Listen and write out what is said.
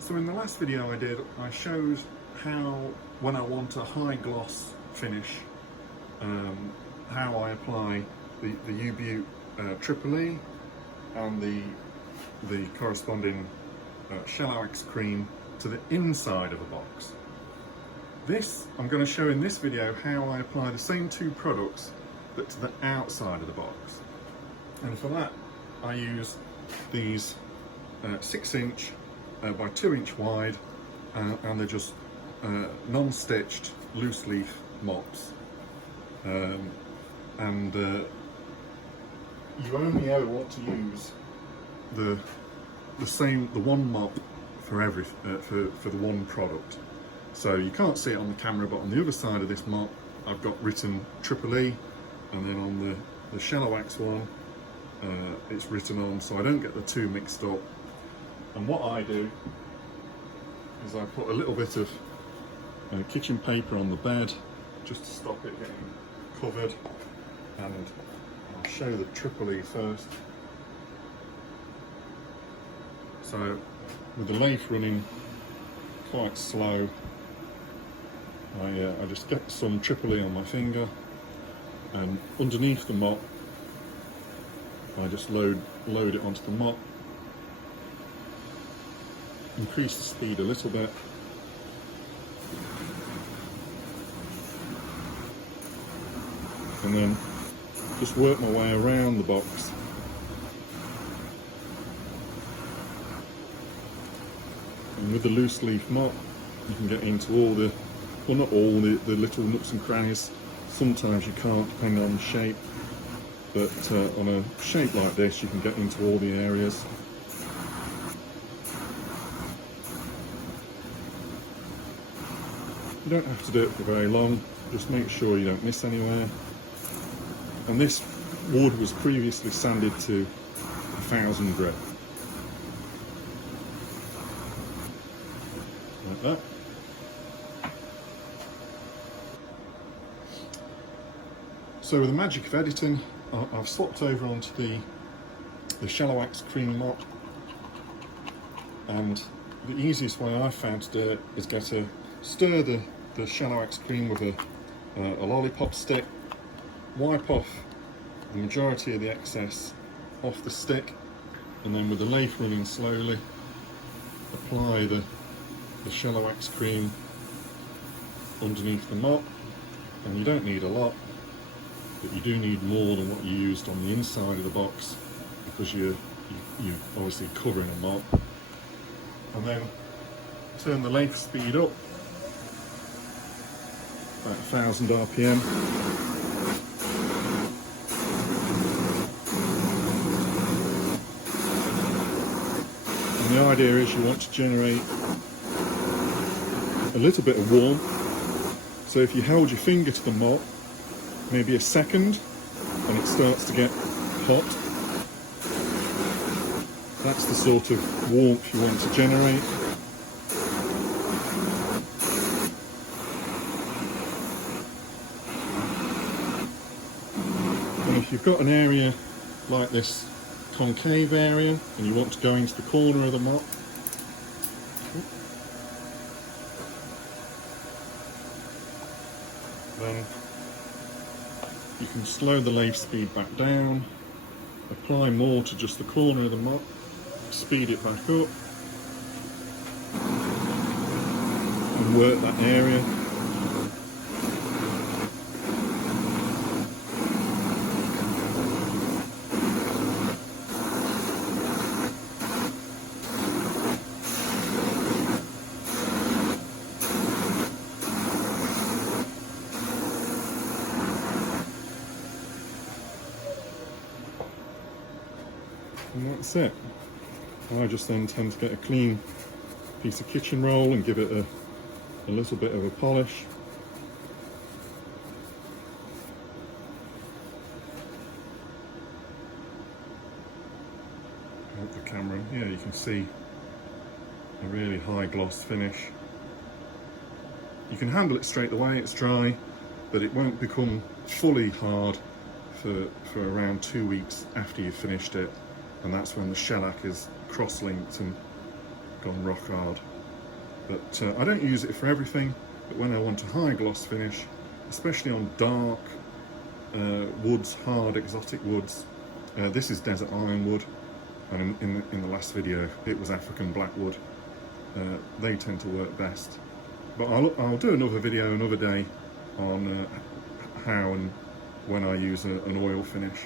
So in the last video I did, I showed how, when I want a high gloss finish, how I apply the ubeaut Tripoli and the corresponding Shellawax cream to the inside of a box. I'm going to show in this video how I apply the same two products but to the outside of the box. And for that I use these 6" by 2" wide, and they're just non-stitched loose leaf mops. You only ever want to use the one mop for the one product. So you can't see it on the camera, but on the other side of this mop I've got written Tripoli, and then on the Shellawax one it's written on, so I don't get the two mixed up. And what I do is I put a little bit of kitchen paper on the bed just to stop it getting covered, and I'll show the Tripoli first. So with the lathe running quite slow, I just get some Tripoli on my finger, and underneath the mop I just load it onto the mop, increase the speed a little bit, and then just work my way around the box. And with the loose leaf mop you can get into all the, well, not all the little nooks and crannies. Sometimes you can't, depending on the shape, but on a shape like this you can get into all the areas. You don't have to do it for very long, just make sure you don't miss anywhere. And this wood was previously sanded to 1000 grit. Like that. So with the magic of editing, I've swapped over onto the Shellawax cream mop, and the easiest way I've found to do it is stir the Shellawax cream with a lollipop stick, wipe off the majority of the excess off the stick, and then with the lathe running slowly apply the Shellawax cream underneath the mop. And you don't need a lot, but you do need more than what you used on the inside of the box, because you're obviously covering a mop. And then turn the lathe speed up about 1000 RPM. And the idea is you want to generate a little bit of warmth. So if you hold your finger to the mop maybe a second and it starts to get hot, that's the sort of warmth you want to generate. And if you've got an area like this concave area and you want to go into the corner of the mop, then you can slow the lathe speed back down, apply more to just the corner of the mop, speed it back up, and work that area. And that's it. I just then tend to get a clean piece of kitchen roll and give it a little bit of a polish. Out the camera, yeah, you can see a really high gloss finish. You can handle it straight away, it's dry, but it won't become fully hard for around 2 weeks after you've finished it, and that's when the shellac is cross-linked and gone rock hard. But I don't use it for everything, but when I want a high gloss finish, especially on dark woods, hard exotic woods, this is desert ironwood, and in the last video it was African blackwood. They tend to work best. But I'll do another video another day on how and when I use an oil finish.